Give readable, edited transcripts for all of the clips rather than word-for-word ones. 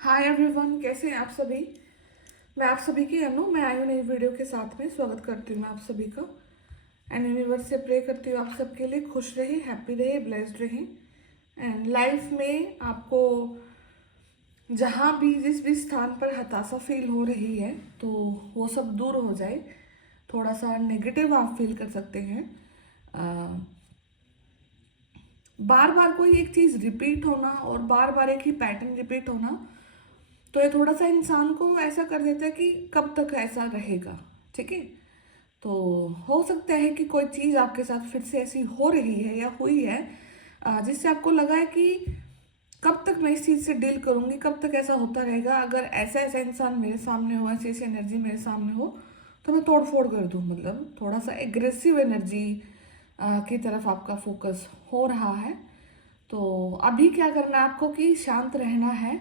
Hi everyone, कैसे हैं आप सभी। मैं आप सभी की अनु, मैं आई हूँ नई वीडियो के साथ में। स्वागत करती हूँ मैं आप सभी का। एंड यूनिवर्स से प्रे करती हूँ आप सबके लिए खुश रहे, हैप्पी रहे, ब्लेस्ड रहे। एंड लाइफ में आपको जहाँ भी जिस भी स्थान पर हताशा फील हो रही है तो वो सब दूर हो जाए। थोड़ा सा नेगेटिव आप फील कर सकते हैं। बार बार कोई एक चीज़ रिपीट होना और बार बार एक ही पैटर्न रिपीट होना, तो ये थोड़ा सा इंसान को ऐसा कर देता है कि कब तक ऐसा रहेगा। ठीक है, तो हो सकता है कि कोई चीज़ आपके साथ फिर से ऐसी हो रही है या हुई है, जिससे आपको लगा है कि कब तक मैं इस चीज़ से डील करूँगी, कब तक ऐसा होता रहेगा। अगर ऐसा ऐसा इंसान मेरे सामने हो, ऐसी ऐसी एनर्जी मेरे सामने हो, तो मैं तोड़ फोड़ कर दूँ। मतलब थोड़ा सा एग्रेसिव एनर्जी की तरफ आपका फोकस हो रहा है। तो अभी क्या करना है आपको कि शांत रहना है।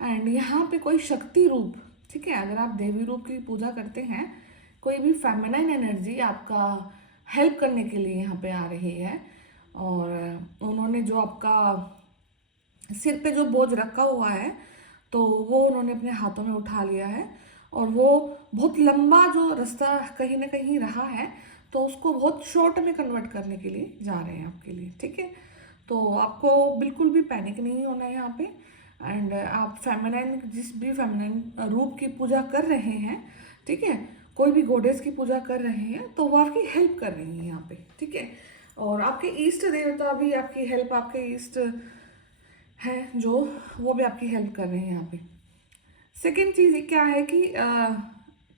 एंड यहाँ पे कोई शक्ति रूप, ठीक है, अगर आप देवी रूप की पूजा करते हैं, कोई भी फेमिनाइन एनर्जी आपका हेल्प करने के लिए यहाँ पे आ रही है। और उन्होंने जो आपका सिर पे जो बोझ रखा हुआ है, तो वो उन्होंने अपने हाथों में उठा लिया है। और वो बहुत लंबा जो रास्ता कहीं ना कहीं रहा है, तो उसको बहुत शॉर्ट में कन्वर्ट करने के लिए जा रहे हैं आपके लिए। ठीक है, तो आपको बिल्कुल भी पैनिक नहीं होना है यहाँ पे। एंड आप फेमिनाइन, जिस भी फेमिनाइन रूप की पूजा कर रहे हैं, ठीक है, कोई भी गॉडेस की पूजा कर रहे हैं, तो वो आपकी हेल्प कर रही है यहाँ पे। ठीक है, और आपके इष्ट देवता भी आपकी हेल्प, आपके इष्ट हैं जो, वो भी आपकी हेल्प कर रहे हैं यहाँ पे। सेकेंड चीज़ क्या है कि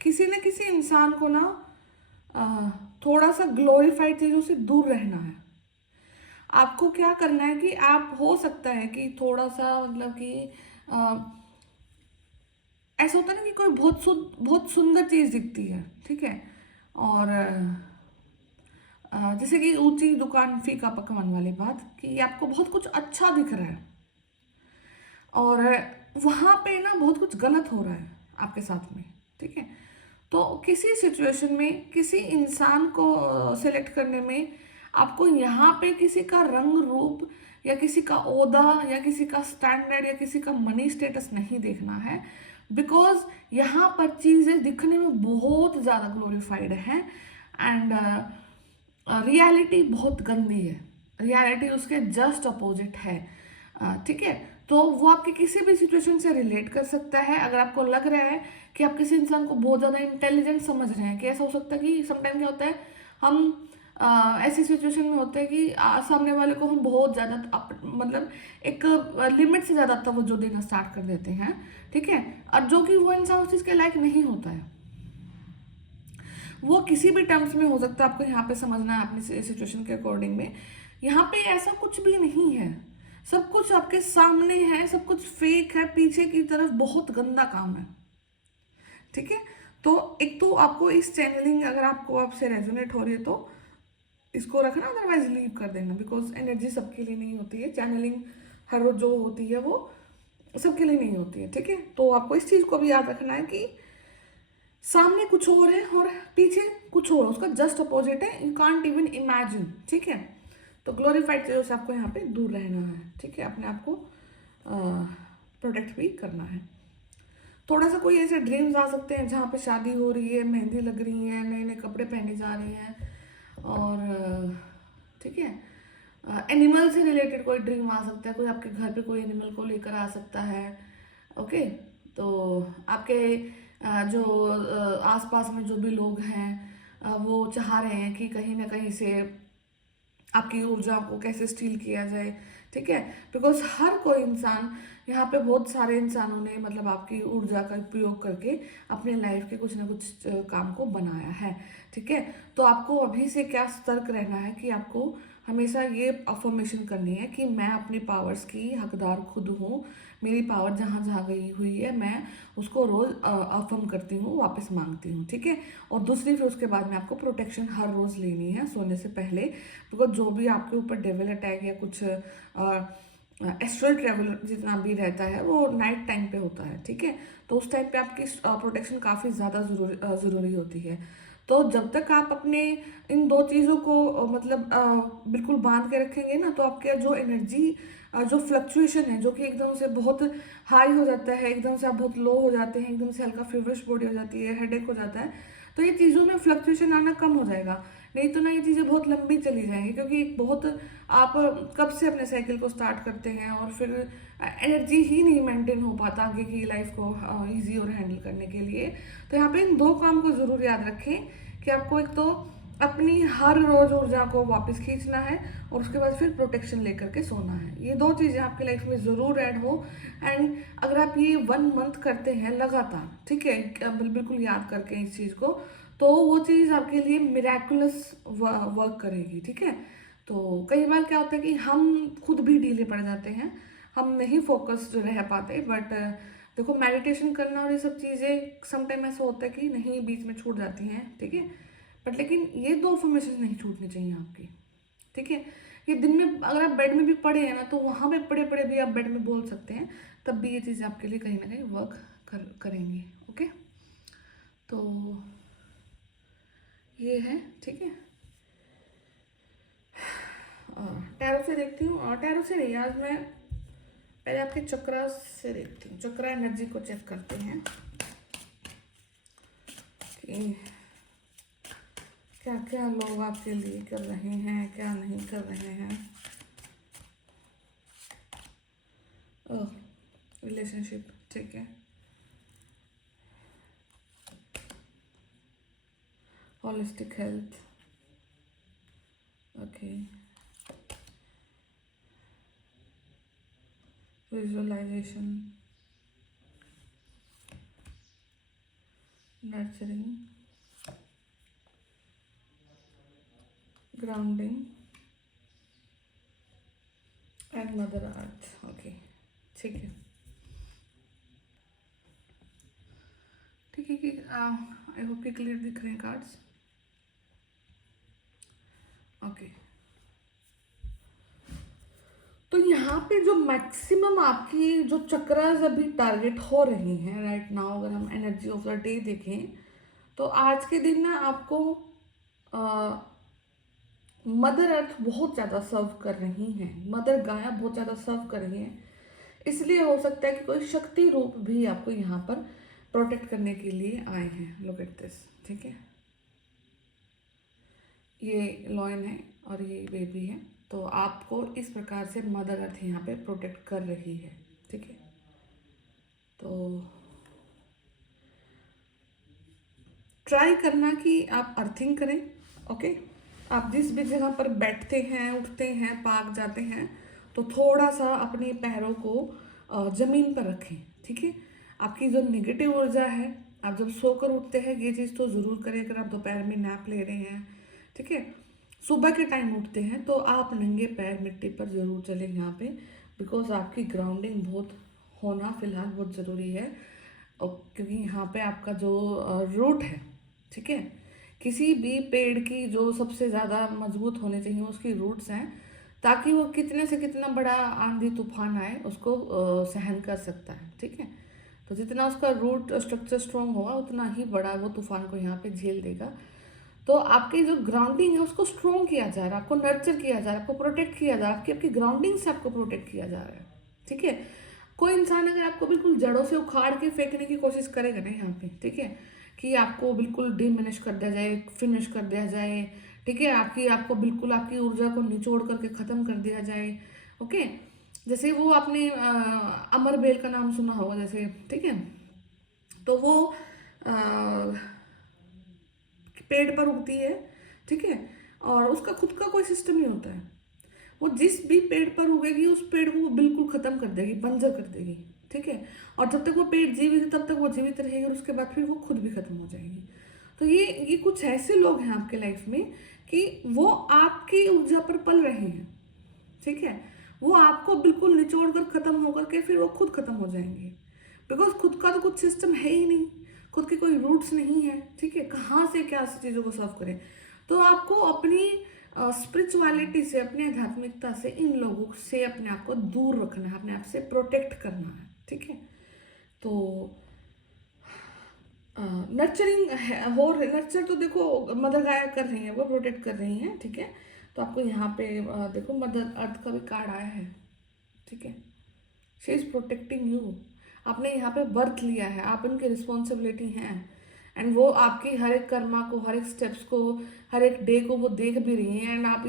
किसी न किसी इंसान को ना अ, थोड़ा सा ग्लोरीफाइड चीज़ों से दूर रहना है। आपको क्या करना है कि आप, हो सकता है कि थोड़ा सा मतलब कि अ, ऐसा होता है ना कि कोई बहुत सुंदर चीज़ दिखती है, ठीक है, और जैसे कि ऊंची दुकान फीका पकवान वाली बात, कि आपको बहुत कुछ अच्छा दिख रहा है और वहाँ पे ना बहुत कुछ गलत हो रहा है आपके साथ में। ठीक है, तो किसी सिचुएशन में किसी इंसान को सिलेक्ट करने में आपको यहाँ पे किसी का रंग रूप या किसी का ओहदा या किसी का स्टैंडर्ड या किसी का मनी स्टेटस नहीं देखना है। बिकॉज यहाँ पर चीज़ें दिखने में बहुत ज़्यादा ग्लोरीफाइड है एंड रियलिटी बहुत गंदी है। रियलिटी उसके जस्ट अपोजिट है। ठीक है, तो वो आपके किसी भी सिचुएशन से रिलेट कर सकता है। अगर आपको लग रहा है कि आप किसी इंसान को बहुत ज़्यादा इंटेलिजेंट समझ रहे हैं, कि ऐसा हो सकता है कि समटाइम क्या होता है, हम ऐसी सिचुएशन में होते हैं कि सामने वाले को हम बहुत ज़्यादा मतलब एक लिमिट से ज़्यादा तवज्जो देना स्टार्ट कर देते हैं। ठीक है, और जो कि वो इंसान उस चीज़ के लायक नहीं होता है। वो किसी भी टर्म्स में हो सकता है, आपको यहाँ पे समझना है अपनी सिचुएशन के अकॉर्डिंग में। यहाँ पे ऐसा कुछ भी नहीं है, सब कुछ आपके सामने है, सब कुछ फेक है, पीछे की तरफ बहुत गंदा काम है। ठीक है, तो एक तो आपको इस चैनलिंग, अगर आपको आपसे रेजोनेट हो रही है तो इसको रखना, अदरवाइज लीव कर देना। बिकॉज एनर्जी सबके लिए नहीं होती है, चैनलिंग हर रोज जो होती है वो सबके लिए नहीं होती है। ठीक है, तो आपको इस चीज़ को भी याद रखना है कि सामने कुछ और है और पीछे कुछ और, उसका जस्ट अपोजिट है, यू कांट इवन इमेजिन। ठीक है, तो ग्लोरीफाइड चीज़ों से आपको यहाँ पे दूर रहना है। ठीक है, अपने आप को प्रोटेक्ट भी करना है। थोड़ा सा कोई ऐसे ड्रीम्स आ सकते हैं जहाँ पे शादी हो रही है, मेहंदी लग रही है, नए नए कपड़े पहने जा रहे हैं, और ठीक है, एनिमल से रिलेटेड कोई ड्रीम आ सकता है, कोई आपके घर पे कोई एनिमल को लेकर आ सकता है। ओके, तो आपके जो आसपास में जो भी लोग हैं, वो चाह रहे हैं कि कहीं ना कहीं से आपकी ऊर्जा को कैसे स्टील किया जाए। ठीक है, बिकॉज हर कोई इंसान, यहाँ पे बहुत सारे इंसानों ने मतलब आपकी ऊर्जा का उपयोग करके अपने लाइफ के कुछ ना कुछ काम को बनाया है। ठीक है, तो आपको अभी से क्या सतर्क रहना है कि आपको हमेशा ये अफर्मेशन करनी है कि मैं अपनी पावर्स की हकदार खुद हूँ। मेरी पावर जहाँ जहाँ गई हुई है, मैं उसको रोज़ अफर्म करती हूँ, वापस मांगती हूँ। ठीक है, और दूसरी फिर उसके बाद में आपको प्रोटेक्शन हर रोज़ लेनी है सोने से पहले। बिकॉज जो भी आपके ऊपर डेविल अटैक या कुछ एस्ट्रल ट्रेवल जितना भी रहता है, वो नाइट टाइम पे होता है। ठीक है, तो उस टाइम पे आपकी प्रोटेक्शन काफ़ी ज़्यादा ज़रूरी होती है। तो जब तक आप अपने इन दो चीज़ों को मतलब बिल्कुल बांध के रखेंगे ना, तो आपके जो एनर्जी जो फ्लक्चुएशन है, जो कि एकदम से बहुत हाई हो जाता है, एकदम से आप बहुत लो हो जाते हैं, एकदम से हल्का फीवरिश बॉडी हो जाती है, हेडेक हो जाता है, तो ये चीज़ों में फ्लक्चुएशन आना कम हो जाएगा। नहीं तो ना ये चीज़ें बहुत लंबी चली जाएंगी, क्योंकि बहुत आप कब से अपने साइकिल को स्टार्ट करते हैं और फिर एनर्जी ही नहीं मेंटेन हो पाता आगे की लाइफ को ईजी और हैंडल करने के लिए। तो यहाँ पे इन दो काम को ज़रूर याद रखें कि आपको एक तो अपनी हर रोज़ ऊर्जा को वापस खींचना है और उसके बाद फिर प्रोटेक्शन लेकर के सोना है। ये दो चीज़ें आपकी लाइफ में ज़रूर ऐड हो। एंड अगर आप ये 1 मंथ करते हैं लगातार, ठीक है, बिल्कुल याद करके इस चीज़ को, तो वो चीज़ आपके लिए मिराकुलस वर्क करेगी, ठीक है। तो कई बार क्या होता है कि हम खुद भी ढीले पड़ जाते हैं, हम नहीं फोकस्ड रह पाते, बट देखो मेडिटेशन करना और ये सब चीज़ें समटाइम ऐसा होता है कि नहीं बीच में छूट जाती हैं, ठीक है, बट लेकिन ये दो फॉर्मेशन नहीं छूटनी चाहिए आपकी, ठीक है। ये दिन में अगर आप बेड में भी पड़े हैं ना, तो वहाँ पे पड़े पड़े भी आप बेड में बोल सकते हैं, तब भी ये चीज़ें आपके लिए कहीं ना कहीं वर्क करेंगी। ओके, तो ये है, ठीक है। टैरो से देखती हूँ, टैरो से नहीं, आज मैं पहले आपके चक्रा से देखती हूँ, चक्रा एनर्जी को चेक करते हैं कि क्या क्या लोग आपके लिए कर रहे हैं, क्या नहीं कर रहे हैं। रिलेशनशिप, ठीक है। Holistic health, okay. Visualization, nurturing, grounding and mother earth, okay, ठीक है। ठीक है कि आई होप कि क्लियर दिख रहे हैं कार्ड्स, ओके। तो यहाँ पे जो मैक्सिमम आपकी जो चक्रास अभी टारगेट हो रही हैं राइट नाउ, अगर हम एनर्जी ऑफ द डे देखें, तो आज के दिन ना आपको मदर अर्थ बहुत ज़्यादा सर्व कर रही हैं, मदर गाया बहुत ज़्यादा सर्व कर रही हैं। इसलिए हो सकता है कि कोई शक्ति रूप भी आपको यहाँ पर प्रोटेक्ट करने के लिए आए हैं। लुक एट दिस, ठीक है, ये लॉयन है और ये बेबी है, तो आपको इस प्रकार से मदर अर्थ यहाँ पे प्रोटेक्ट कर रही है, ठीक है। तो ट्राई करना कि आप अर्थिंग करें, ओके। आप जिस भी जगह पर बैठते हैं, उठते हैं, पार्क जाते हैं, तो थोड़ा सा अपने पैरों को ज़मीन पर रखें, ठीक है। आपकी जो निगेटिव ऊर्जा है, आप जब सोकर उठते हैं ये चीज़ तो ज़रूर करें। अगर आप दोपहर में नैप ले रहे हैं, ठीक है, सुबह के टाइम उठते हैं, तो आप नंगे पैर मिट्टी पर ज़रूर चलें यहाँ पे, बिकॉज आपकी ग्राउंडिंग बहुत होना फिलहाल बहुत ज़रूरी है। और क्योंकि यहाँ पे आपका जो रूट है, ठीक है, किसी भी पेड़ की जो सबसे ज़्यादा मजबूत होने चाहिए उसकी रूट्स हैं, ताकि वो कितने से कितना बड़ा आंधी तूफान आए उसको सहन कर सकता है, ठीक है। तो जितना उसका रूट स्ट्रक्चर स्ट्रॉन्ग होगा उतना ही बड़ा वो तूफान को यहाँ पे झेल देगा। तो आपकी जो ग्राउंडिंग है उसको स्ट्रॉन्ग किया जा रहा है, आपको नर्चर किया जा रहा है, आपको प्रोटेक्ट किया जा रहा है, आपकी ग्राउंडिंग से आपको प्रोटेक्ट किया जा रहा है, ठीक है। कोई इंसान अगर आपको बिल्कुल जड़ों से उखाड़ के फेंकने की कोशिश करेगा ना यहाँ पे, ठीक है, कि आपको बिल्कुल डिमिनिश कर दिया जाए, फिनिश कर दिया जाए, ठीक है, आपको बिल्कुल आपकी ऊर्जा को निचोड़ करके ख़त्म कर दिया जाए, ओके। जैसे वो आपने अमर बेल का नाम सुना होगा जैसे, ठीक है, तो वो पेड़ पर उगती है, ठीक है, और उसका खुद का कोई सिस्टम नहीं होता है। वो जिस भी पेड़ पर उगेगी उस पेड़ को वो बिल्कुल ख़त्म कर देगी, बंजर कर देगी, ठीक है। और जब तक वो पेड़ जीवित है तब तक वो जीवित रहेगी और उसके बाद फिर वो खुद भी ख़त्म हो जाएगी। तो ये कुछ ऐसे लोग हैं आपके लाइफ में कि वो आपकी ऊर्जा पर पल रहे हैं, ठीक है। वो आपको बिल्कुल निचोड़ कर ख़त्म होकर के फिर वो खुद ख़त्म हो जाएंगे, बिकॉज खुद का तो कुछ सिस्टम है ही नहीं, खुद के कोई रूट्स नहीं है, ठीक है, कहाँ से क्या चीज़ों को सर्व करें। तो आपको अपनी स्पिरिचुअलिटी से, अपनी आध्यात्मिकता से, इन लोगों से अपने आप को दूर रखना है, अपने आप से प्रोटेक्ट करना है, ठीक है। तो नर्चरिंग हो, नर्चर तो देखो मदर गाया कर रही है, वो प्रोटेक्ट कर रही हैं, ठीक है। तो आपको यहाँ पे देखो मदर अर्थ का भी कार्ड आया है, ठीक है, शी इज़ प्रोटेक्टिंग यू। आपने यहाँ पे बर्थ लिया है, आप उनकी रिस्पॉन्सिबिलिटी हैं, एंड वो आपकी हर एक कर्मा को, हर एक स्टेप्स को, हर एक डे को वो देख भी रही हैं, एंड आप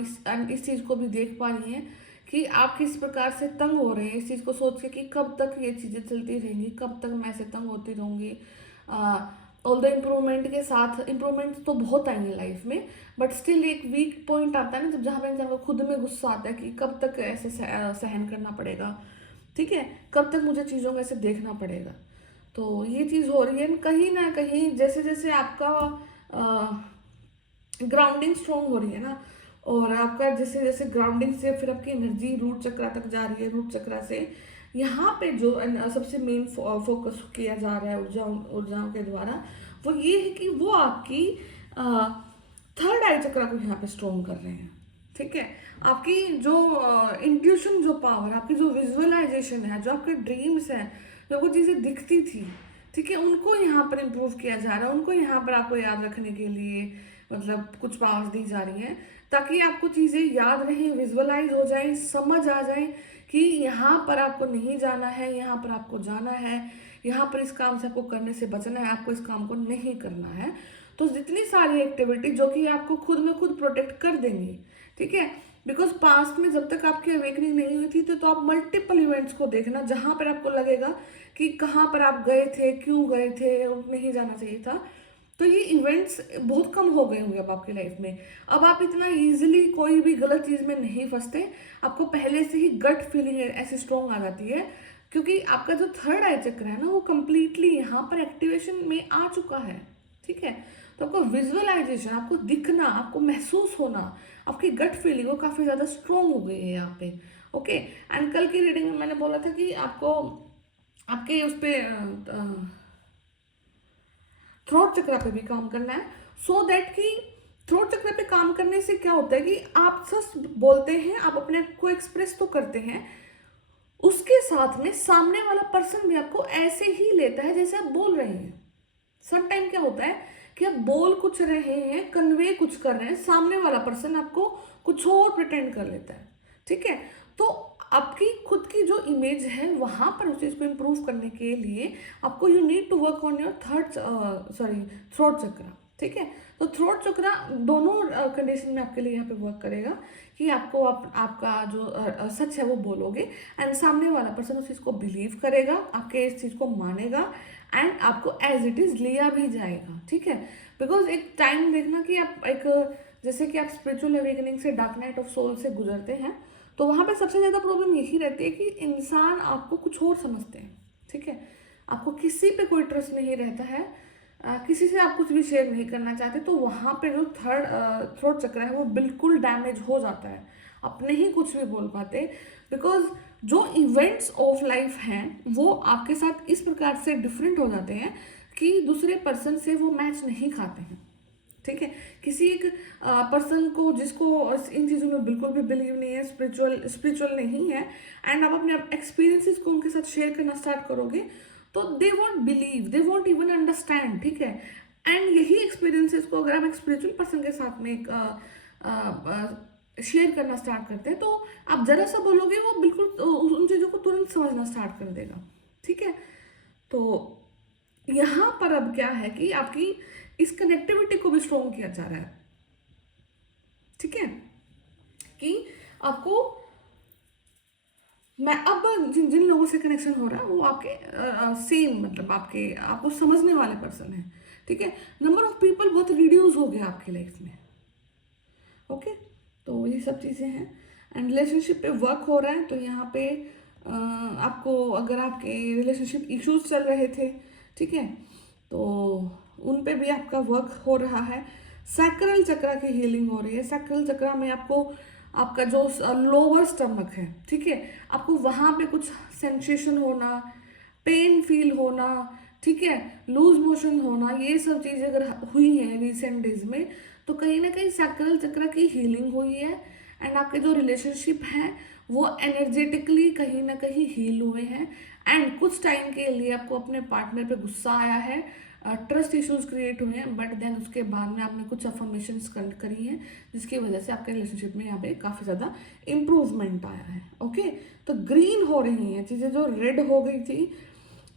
इस चीज़ को भी देख पा रही हैं कि आप किस प्रकार से तंग हो रहे हैं इस चीज़ को सोच के कि कब तक ये चीज़ें चलती रहेंगी, कब तक मैं ऐसे तंग होती रहूँगी। ऑल द इम्प्रूवमेंट के साथ, इम्प्रूवमेंट तो बहुत आएंगे लाइफ में, बट स्टिल एक वीक पॉइंट आता है ना, जब जहाँ पे इंसान को खुद में गुस्सा आता है कि कब तक ऐसे सहन करना पड़ेगा, ठीक है, कब तक मुझे चीज़ों को ऐसे देखना पड़ेगा। तो ये चीज़ हो रही है कहीं ना कहीं, जैसे जैसे आपका ग्राउंडिंग स्ट्रॉन्ग हो रही है ना, और आपका जैसे जैसे ग्राउंडिंग से फिर आपकी एनर्जी रूट चक्रा तक जा रही है, रूट चक्रा से यहाँ पे जो सबसे मेन फोकस किया जा रहा है ऊर्जाओं के द्वारा, वो ये है कि वो आपकी थर्ड आई चक्रा को यहाँ पे स्ट्रॉन्ग कर रहे हैं। ठीक है, आपकी जो इंट्यूशन, जो पावर, आपकी जो विजुअलाइजेशन है, जो आपके ड्रीम्स हैं, जो आपको चीज़ें दिखती थी, ठीक है, उनको यहाँ पर इम्प्रूव किया जा रहा है, उनको यहाँ पर आपको याद रखने के लिए मतलब कुछ पावर्स दी जा रही हैं, ताकि आपको चीज़ें याद रहें, विजुअलाइज हो जाए, समझ आ जाए कि यहाँ पर आपको नहीं जाना है, यहाँ पर आपको जाना है, यहाँ पर इस काम से आपको करने से बचना है, आपको इस काम को नहीं करना है। तो जितनी सारी एक्टिविटी जो कि आपको खुद में खुद प्रोटेक्ट कर देंगी, ठीक है, बिकॉज पास्ट में जब तक आपकी अवेकनिंग नहीं हुई थी तो आप मल्टीपल इवेंट्स को देखना जहाँ पर आपको लगेगा कि कहाँ पर आप गए थे, क्यों गए थे, नहीं जाना चाहिए था। तो ये इवेंट्स बहुत कम हो गए होंगे अब आपकी लाइफ में। अब आप इतना इजीली कोई भी गलत चीज़ में नहीं फंसते, आपको पहले से ही गट फीलिंग ऐसी स्ट्रॉन्ग आ जाती है, क्योंकि आपका जो थर्ड आई चक्र है ना, वो कंप्लीटली यहाँ पर एक्टिवेशन में आ चुका है। ठीक है, तो आपको विजुअलाइजेशन, आपको दिखना, आपको महसूस होना, आपकी गट फीलिंग वो काफ़ी ज़्यादा स्ट्रॉन्ग हो गई है यहाँ पे। ओके, एंड कल की रीडिंग में मैंने बोला था कि आपको आपके उस पर थ्रोट चक्र पे भी काम करना है, सो दैट कि थ्रोट चक्र पे काम करने से क्या होता है कि आप सच बोलते हैं, आप अपने आप को एक्सप्रेस तो करते हैं, उसके साथ में सामने वाला पर्सन भी आपको ऐसे ही लेता है जैसे आप बोल रहे हैं। सम टाइम क्या होता है कि आप बोल कुछ रहे हैं, कन्वे कुछ कर रहे हैं, सामने वाला पर्सन आपको कुछ और प्रिटेंड कर लेता है। ठीक है, तो आपकी खुद की जो इमेज है वहाँ पर उस चीज़ को इम्प्रूव करने के लिए आपको you need to work on your throat chakra. ठीक है, तो थ्रोट चक्र दोनों कंडीशन में आपके लिए यहाँ पे वर्क करेगा कि आपको आपका जो सच है वो बोलोगे, एंड सामने वाला पर्सन उस चीज़ को बिलीव करेगा, आपके इस चीज़ को मानेगा, एंड आपको एज इट इज़ लिया भी जाएगा। ठीक है, बिकॉज एक टाइम देखना कि आप एक जैसे कि आप स्पिरिचुअल अवेकनिंग से, डार्क नाइट ऑफ सोल से गुजरते हैं, तो वहाँ पे सबसे ज़्यादा प्रॉब्लम यही रहती है कि इंसान आपको कुछ और समझते हैं। ठीक है, आपको किसी पे कोई ट्रस्ट नहीं रहता है, किसी से आप कुछ भी शेयर नहीं करना चाहते, तो वहाँ पे जो थ्रोट चक्र है वो बिल्कुल डैमेज हो जाता है, आप नहीं कुछ भी बोल पाते, बिकॉज जो इवेंट्स ऑफ लाइफ हैं वो आपके साथ इस प्रकार से डिफरेंट हो जाते हैं कि दूसरे पर्सन से वो मैच नहीं खाते हैं। ठीक है, किसी एक पर्सन को जिसको इन चीज़ों में बिल्कुल भी बिलीव नहीं है, स्पिरिचुअल नहीं है, एंड आप अपने एक्सपीरियंसेस को उनके साथ शेयर करना स्टार्ट करोगे, तो they won't believe, they want even understand. ठीक है, एंड यही एक्सपीरियंसेस को अगर आप एक स्पिरिचुअल पर्सन के साथ में शेयर करना स्टार्ट करते हैं, तो आप जरा सा बोलोगे वो बिल्कुल उन चीज़ों को तुरंत समझना स्टार्ट कर देगा। ठीक है, तो यहाँ पर अब क्या है कि आपकी इस कनेक्टिविटी को भी स्ट्रॉन्ग किया जा रहा है। ठीक है, कि आपको मैं अब जिन जिन लोगों से कनेक्शन हो रहा है वो आपके सेम मतलब आपको समझने वाले पर्सन है। ठीक है, नंबर ऑफ पीपल बहुत रिड्यूस हो गया आपकी लाइफ में। ओके, तो ये सब चीज़ें हैं, एंड रिलेशनशिप पे वर्क हो रहा है। तो यहाँ पे आपको अगर आपके रिलेशनशिप इश्यूज चल रहे थे, ठीक है, तो उन पे भी आपका वर्क हो रहा है। सैक्रल चक्र की हीलिंग हो रही है। सैक्रल चक्र में आपको आपका जो लोअर स्टमक है, ठीक है, आपको वहाँ पे कुछ सेंसेशन होना, पेन फील होना, ठीक है, लूज मोशन होना, ये सब चीज़ें अगर हुई हैं रिसेंट डेज में, तो कहीं ना कहीं सैक्रल चक्र की हीलिंग हुई है, एंड आपके जो रिलेशनशिप हैं वो एनर्जेटिकली कहीं ना कहीं हील हुए हैं, एंड कुछ टाइम के लिए आपको अपने पार्टनर पे गुस्सा आया है, ट्रस्ट इश्यूज क्रिएट हुए हैं, बट देन उसके बाद में आपने कुछ अफर्मेशंस करी हैं जिसकी वजह से आपके रिलेशनशिप में यहाँ पे काफ़ी ज़्यादा इम्प्रूवमेंट आया है। ओके, तो ग्रीन हो रही हैं चीज़ें जो रेड हो गई थी,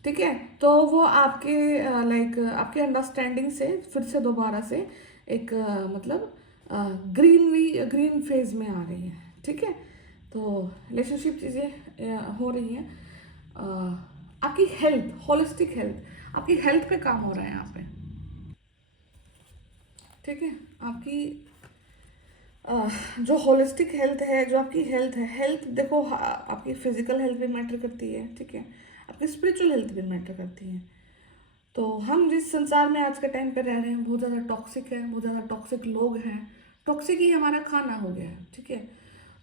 ठीक है, तो वो आपके लाइक आपके अंडरस्टैंडिंग से फिर से दोबारा से एक मतलब ग्रीन फेज में आ रही है। ठीक है, तो रिलेशनशिप चीज़ें हो रही हैं। आपकी हेल्थ, होलिस्टिक हेल्थ, आपकी हेल्थ पे काम हो रहा है यहाँ पे। ठीक है, आपकी जो होलिस्टिक हेल्थ है, जो आपकी हेल्थ है, हेल्थ देखो आपकी फिजिकल हेल्थ भी मैटर करती है, ठीक है, आपकी स्पिरिचुअल हेल्थ भी मैटर करती है। तो हम जिस संसार में आज के टाइम पे रह रहे हैं बहुत ज़्यादा टॉक्सिक है, बहुत ज़्यादा टॉक्सिक लोग हैं, टॉक्सिक ही हमारा खाना हो गया है। ठीक है,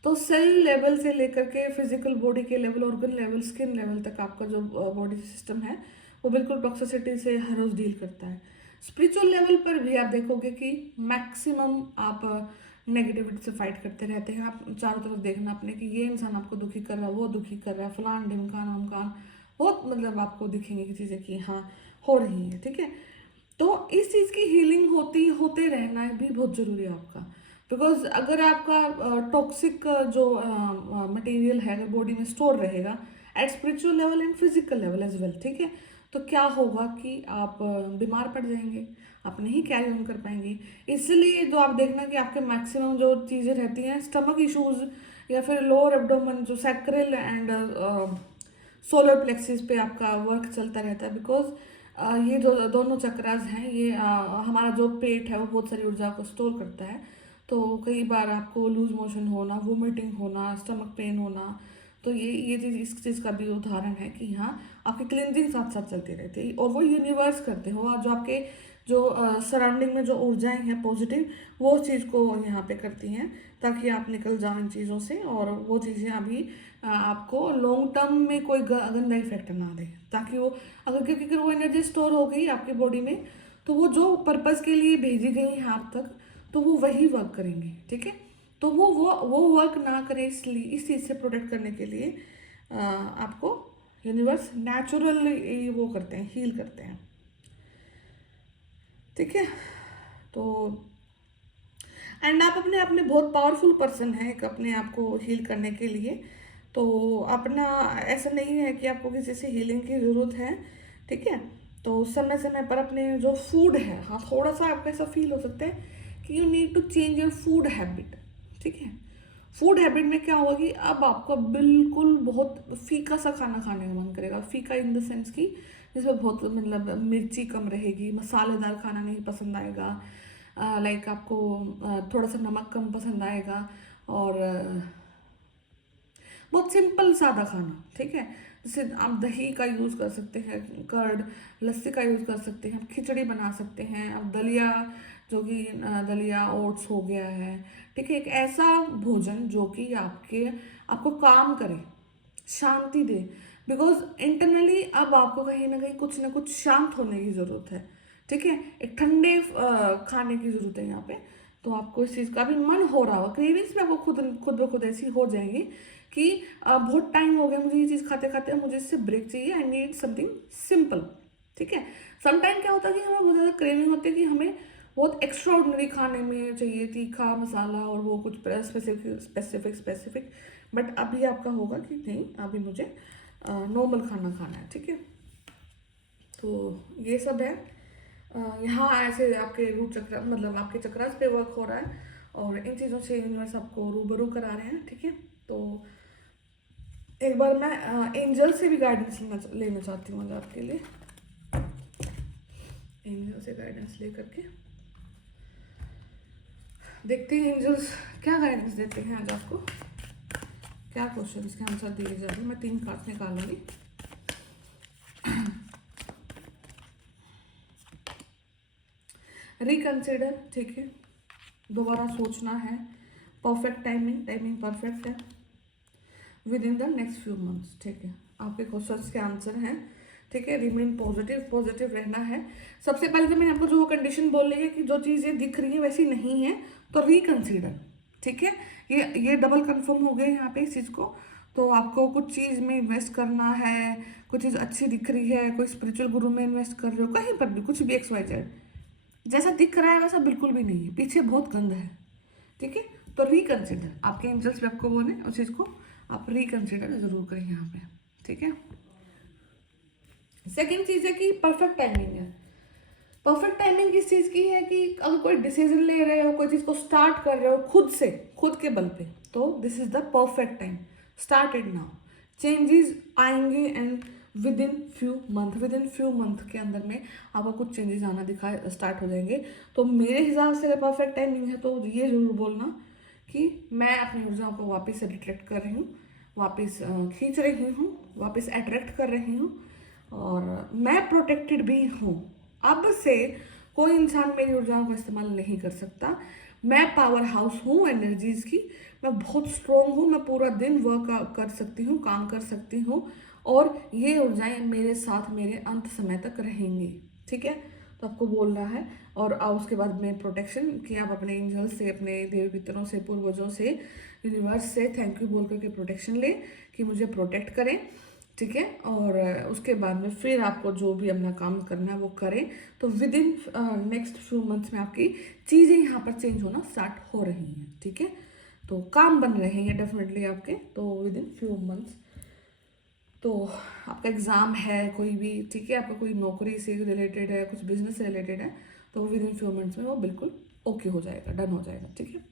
तो सेल लेवल से लेकर के फिजिकल बॉडी के level, organ level, skin level तक आपका जो बॉडी सिस्टम है वो बिल्कुल टॉक्सिसिटी से हर रोज़ डील करता है। स्पिरिचुअल लेवल पर भी आप देखोगे कि मैक्सिमम आप नेगेटिविटी से फाइट करते रहते हैं। आप चारों तरफ देखना अपने कि ये इंसान आपको दुखी कर रहा है, वो दुखी कर रहा है, फलान ढिमकान वमकान, बहुत मतलब आपको दिखेंगे कि चीज़ें कि हाँ हो रही हैं। ठीक है, तो इस चीज़ की हीलिंग होते रहना भी बहुत ज़रूरी है आपका, बिकॉज अगर आपका टॉक्सिक जो मटेरियल है अगर बॉडी में स्टोर रहेगा at spiritual level and physical level as well, ठीक है, तो क्या होगा कि आप बीमार पड़ जाएंगे, आप नहीं कैरी ऑन कर पाएंगे। इसलिए जो आप देखना कि आपके मैक्सिमम जो चीज़ें रहती हैं, स्टमक इश्यूज या फिर लोअर एब्डोमेन जो सैक्रल एंड सोलर प्लेक्सिस पे आपका वर्क चलता रहता है, बिकॉज ये जो दोनों चक्रास हैं ये हमारा जो पेट है वो बहुत सारी ऊर्जा को स्टोर करता है। तो कई बार आपको लूज मोशन होना, वोमिटिंग होना, स्टमक पेन होना, तो ये चीज़ इस चीज़ का भी उदाहरण है कि हाँ आपकी क्लिनजिंग साथ साथ चलती रहती है, और वो यूनिवर्स करते हो, और जो आपके जो सराउंडिंग में जो ऊर्जाएं हैं पॉजिटिव, वो चीज़ को यहाँ पे करती हैं ताकि आप निकल जाओ इन चीज़ों से, और वो चीज़ें अभी आपको लॉन्ग टर्म में कोई गंदा इफेक्ट ना दे, ताकि वो क्योंकि अगर वो एनर्जी स्टोर हो गई आपकी बॉडी में तो वो जो पर्पज़ के लिए भेजी गई है आप तक, तो वो वही वर्क करेंगे। ठीक है, तो वो वर्क ना करे, इसलिए इस चीज़ से प्रोटेक्ट करने के लिए आपको यूनिवर्स नेचुरली वो करते हैं, हील करते हैं। ठीक है, तो एंड आप अपने आप में बहुत पावरफुल पर्सन है एक अपने आप को हील करने के लिए। तो अपना ऐसा नहीं है कि आपको किसी से हीलिंग की ज़रूरत है। ठीक है, तो समय समय पर अपने जो फूड है, हाँ थोड़ा सा आपको ऐसा फील हो सकता है कि you need to change your food habit. ठीक है, फूड हैबिट में क्या होगा कि अब आपको बिल्कुल बहुत फीका सा खाना खाने का मन करेगा। फीका इन द सेंस कि जिसमें बहुत मतलब मिर्ची कम रहेगी, मसालेदार खाना नहीं पसंद आएगा, लाइक आपको थोड़ा सा नमक कम पसंद आएगा, और बहुत सिंपल सादा खाना। ठीक है, जैसे आप दही का यूज़ कर सकते हैं, कर्ड, लस्सी का यूज़ कर सकते हैं, आप खिचड़ी बना सकते हैं, आप दलिया, जो कि दलिया ओट्स हो गया है। ठीक है, एक ऐसा भोजन जो कि आपको काम करे, शांति दे, बिकॉज इंटरनली अब आपको कहीं ना कुछ शांत होने की ज़रूरत है। ठीक है, एक ठंडे खाने की ज़रूरत है यहाँ पे। तो आपको इस चीज़ का भी मन हो रहा होगा, क्रेविंग्स भी आपको खुद ब खुद ऐसी हो जाएंगी कि बहुत टाइम हो गया मुझे ये चीज़ खाते खाते, मुझे इससे ब्रेक चाहिए, आई नीड समथिंग सिंपल। ठीक है, समटाइम क्या होता है कि हमें बहुत ज़्यादा क्रेविंग होती है कि हमें बहुत एक्स्ट्रा ऑर्डिनरी खाने में चाहिए, तीखा मसाला और वो कुछ स्पेसिफिक, बट अभी आपका होगा कि नहीं, अभी मुझे नॉर्मल खाना खाना है। ठीक है, तो ये सब है। यहाँ ऐसे आपके रूट चक्र मतलब आपके चक्रास पे वर्क हो रहा है, और इन चीज़ों से यूनिवर्स आपको रूबरू करा रहे हैं। ठीक है, तो एक बार मैं एंजल से भी गाइडेंस लेना चाहती हूँ आज आपके लिए। एंजल से गाइडेंस ले करके देखते हैं एंजल्स क्या गाइडेंस देते हैं आज आपको, क्या क्वेश्चन के आंसर दिए जा रहे हैं। मैं 3 कार्ड निकालूंगी। रिकंसिडर, ठीक है, दोबारा सोचना है, परफेक्ट टाइमिंग परफेक्ट है, with in the next few months. ठीक है, आपके क्वेश्चंस के आंसर हैं। ठीक है, रिमेन पॉजिटिव रहना है। सबसे पहले तो मैंने आपको जो कंडीशन बोल रही है कि जो चीज़ें दिख रही है वैसी नहीं है, तो रिकंसीडर। ठीक है, ये डबल कंफर्म हो गया यहाँ पे इस चीज़ को। तो आपको कुछ चीज़ में इन्वेस्ट करना है, कुछ चीज़ अच्छी दिख रही है, कोई स्पिरिचुअल गुरु में इन्वेस्ट कर रहे हो, कहीं पर भी कुछ भी XYZ, जैसा दिख रहा है वैसा बिल्कुल भी नहीं है, पीछे बहुत गंदा है। ठीक है, तो रिकंसिडर, आपके एंजल्स भी आपको बोले उस चीज़ को आप रिकंसिडर जरूर करें यहाँ पे। ठीक है, सेकेंड चीज़ है कि परफेक्ट टाइमिंग है। परफेक्ट टाइमिंग किस चीज़ की है कि अगर कोई डिसीजन ले रहे हो, कोई चीज़ को स्टार्ट कर रहे हो खुद से, खुद के बल पे, तो this is the perfect time, start it now. Changes आएंगे and within few month के अंदर में आपको कुछ चेंजेस आना दिखा स्टार्ट हो जाएंगे। तो मेरे हिसाब से परफेक्ट टाइमिंग है तो ये जरूर बोलना कि मैं अपनी ऊर्जाओं को वापस से रिट्रैक्ट कर रही हूँ, वापस खींच रही हूँ, वापस अट्रैक्ट कर रही हूँ, और मैं प्रोटेक्टेड भी हूँ। अब से कोई इंसान मेरी ऊर्जाओं का इस्तेमाल नहीं कर सकता। मैं पावर हाउस हूँ एनर्जीज की, मैं बहुत स्ट्रॉन्ग हूँ, मैं पूरा दिन वर्क कर सकती हूँ, काम कर सकती हूँ, और ये ऊर्जाएं मेरे साथ मेरे अंत समय तक रहेंगी। ठीक है, तो आपको बोलना है। और उसके बाद में प्रोटेक्शन कि आप अपने एंजल से, अपने देवी पितरों से, पूर्वजों से, यूनिवर्स से थैंक यू बोल करके प्रोटेक्शन ले कि मुझे प्रोटेक्ट करें। ठीक है, और उसके बाद में फिर आपको जो भी अपना काम करना है वो करें। तो with in next few months में आपकी चीज़ें यहाँ पर चेंज होना स्टार्ट हो रही हैं। ठीक है, तो काम बन रहे हैं डेफिनेटली आपके, तो विद इन फ्यू मंथ्स। तो आपका एग्ज़ाम है कोई भी, ठीक है, आपका कोई नौकरी से रिलेटेड है, कुछ बिजनेस से रिलेटेड है, तो विद इन फ्यू मंथ्स में वो बिल्कुल ओके हो जाएगा, डन हो जाएगा। ठीक है,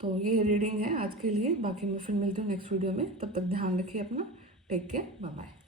तो ये रीडिंग है आज के लिए, बाकी मैं फिर मिलती हूँ नेक्स्ट वीडियो में। तब तक ध्यान रखिए अपना, टेक केयर, बाय बाय।